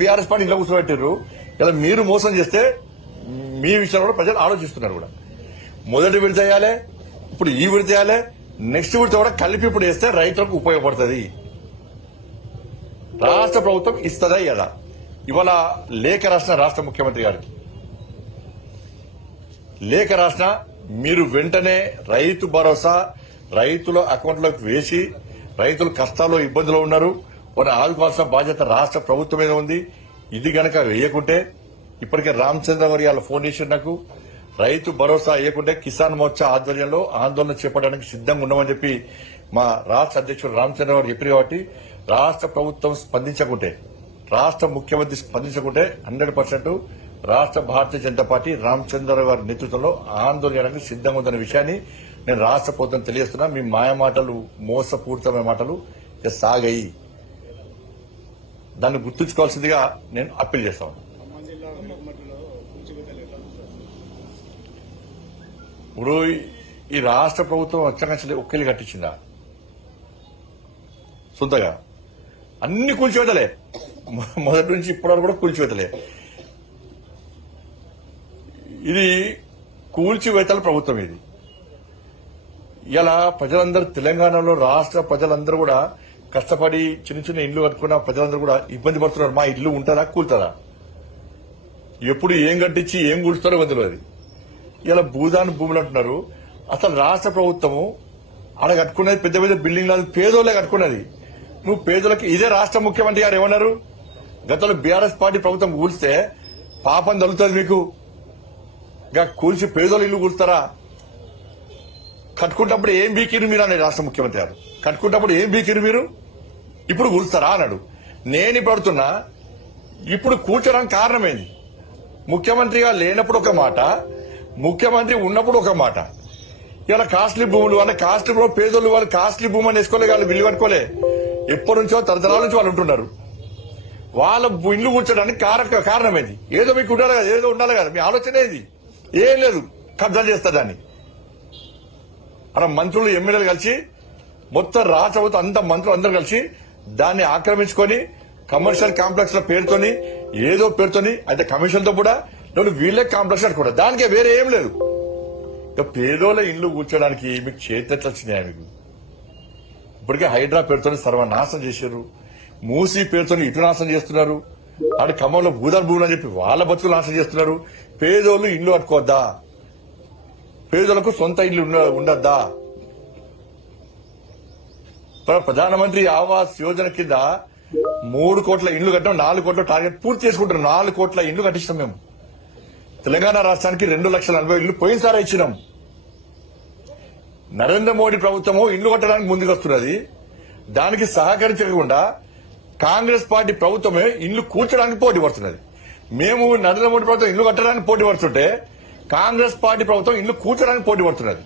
BRS party ఇలా కూర్చోబెట్టారు. ఇలా మీరు మోసం చేస్తే మీ విషయంలో కూడా ప్రజలు ఆలోచిస్తున్నారు కూడా. మొదటి విడత చేయాలి, ఇప్పుడు ఈ విడత చేయాలి, నెక్స్ట్ విడత కూడా కలిపి ఇప్పుడు వేస్తే రైతులకు ఉపయోగపడుతుంది. రాష్ట్ర ప్రభుత్వం ఇస్తుందా ఇదా? ఇవాళ లేఖ రాసిన రాష్ట్ర ముఖ్యమంత్రి గారికి లేఖ రాసిన మీరు వెంటనే రైతు భరోసా రైతుల అకౌంట్లోకి వేసి రైతులు కష్టాల్లో ఇబ్బందులు ఉన్నారు, వారిని ఆదుకోవాల్సిన బాధ్యత రాష్ట్ర ప్రభుత్వం మీద ఉంది. ఇది గనక వేయకుంటే ఇప్పటికే రామచంద్ర గారు వాళ్ళ ఫోన్ చేసి నాకు రైతు భరోసా వేయకుంటే కిసాన్ మోర్చా ఆధ్వర్యంలో ఆందోళన చేపట్టడానికి సిద్దంగా ఉన్నామని చెప్పి మా రాష్ట్ర అధ్యక్షుడు రామచంద్ర గారు చెప్పారు. కాబట్టి రాష్ట్ర ప్రభుత్వం స్పందించకుంటే, రాష్ట్ర ముఖ్యమంత్రి స్పందించకుంటే 100% రాష్ట్ర భారతీయ జనతా పార్టీ రామచంద్ర గారి నేతృత్వంలో ఆందోళన చేయడానికి సిద్దంగా ఉందన్న విషయాన్ని నేను రాష్ట్ర ప్రభుత్వం తెలియజేస్తున్నా. మీ మాయ మాటలు, మోసపూరితమైన మాటలు సాగాయి, దాన్ని గుర్తుంచుకోవాల్సిందిగా నేను అప్పీల్ చేస్తాను. ఇప్పుడు ఈ రాష్ట్ర ప్రభుత్వం వచ్చాక ఒక్కలి కట్టించిందా? సొంతగా అన్ని కూల్చివేతలే, మొదటి నుంచి ఇప్పటివరకు కూడా కూల్చివేతలే. ఇది కూల్చివేతల ప్రభుత్వం. ఇది ఇలా ప్రజలందరూ తెలంగాణలో రాష్ట్ర ప్రజలందరూ కూడా కష్టపడి చిన్న చిన్న ఇళ్లు కట్టుకున్న ప్రజలందరూ కూడా ఇబ్బంది పడుతున్నారు. మా ఇల్లు ఉంటుందా కూలుతుందా? ఎప్పుడు ఏం కట్టించి ఏం కూల్చుతారో వదిలేదు. ఇలా భూదాన్ భూములు అంటున్నారు. అసలు రాష్ట్ర ప్రభుత్వము ఆడ కట్టుకున్నది పెద్ద పెద్ద బిల్డింగ్ లాగా పేదోళ్ళే కట్టుకున్నది. నువ్వు పేదోళ్ళకి ఇదే రాష్ట్ర ముఖ్యమంత్రి గారు ఏమన్నారు? గతంలో బీఆర్ఎస్ పార్టీ ప్రభుత్వం కూల్స్తే పాపం తగులుతుంది మీకు. ఇంకా కూల్చి పేదోళ్ళు ఇల్లు కూల్స్తారా? కట్టుకుంటప్పుడు ఏం బీకిరు మీరు అనే రాష్ట్ర ముఖ్యమంత్రి గారు. కట్టుకుంటప్పుడు ఏం బీకిరు మీరు, ఇప్పుడు కూల్స్తారా అన్నాడు. నేను పడుతున్నా, ఇప్పుడు కూర్చోడానికి కారణమేంది? ముఖ్యమంత్రిగా లేనప్పుడు ఒక మాట, ముఖ్యమంత్రి ఉన్నప్పుడు ఒక మాట. ఇలా కాస్ట్లీ భూములు అంటే కాస్ట్లీ భూములు పేదోళ్ళు వాళ్ళు కాస్ట్లీ భూమి అని వేసుకోలే, వాళ్ళు బిల్లు కట్టుకోలే. ఎప్పటి నుంచో తరతరాల నుంచి వాళ్ళు ఉంటున్నారు. వాళ్ళ ఇల్లు కూర్చోడానికి కారణమేంది? ఏదో మీకు ఉండాలి కదా, ఏదో ఉండాలి కదా. మీ ఆలోచన ఏది? ఏం లేదు, కబ్జా చేస్తా దాన్ని. అలా మంత్రులు ఎమ్మెల్యేలు కలిసి మొత్తం రాష్ట్ర ప్రభుత్వం అంత మంత్రులు అందరూ కలిసి దాన్ని ఆక్రమించుకొని కమర్షియల్ కాంప్లెక్స్ ల పేరుతోని ఏదో పేరుతోని అయితే కమిషన్ తో కూడా వీళ్ళే కాంప్లెక్స్ కట్టుకుంటారు. దానికే వేరే ఏం లేదు. ఇక పేదోళ్ళ ఇల్లు కూర్చోడానికి మీకు చేతెట్లు వచ్చినాయా? మీకు ఇప్పటికే హైడ్రా పేరుతోని సర్వనాశనం చేశారు, మూసీ పేరుతోని ఇటు నాశనం చేస్తున్నారు, ఆడ ఖమ్మంలో భూదాన్ భూములు అని చెప్పి వాళ్ళ బతుకులు నాశనం చేస్తున్నారు. పేదోళ్ళు ఇల్లు కట్టుకోవద్దా? పేదలకు సొంత ఇల్లు ఉండద్దా? ప్రధానమంత్రి ఆవాస్ యోజన కింద 3 కోట్ల ఇండ్లు కట్టాం, 4 కోట్ల టార్గెట్ పూర్తి చేసుకుంటున్నాం. 4 కోట్ల ఇండ్లు కట్టిస్తాం మేము. తెలంగాణ రాష్ట్రానికి 2,40,000 ఇళ్లు పోయినసారి ఇచ్చినాం. నరేంద్ర మోడీ ప్రభుత్వము ఇళ్లు కట్టడానికి ముందుకు వస్తున్నది. దానికి సహకరించకుండా కాంగ్రెస్ పార్టీ ప్రభుత్వమే ఇళ్లు కూర్చడానికి పోటీ పడుతున్నది. మేము నరేంద్ర మోడీ ప్రభుత్వం ఇళ్లు కట్టడానికి పోటీ పడుతుంటే కాంగ్రెస్ పార్టీ ప్రభుత్వం ఇళ్లు కూర్చడానికి పోటీ పడుతున్నది.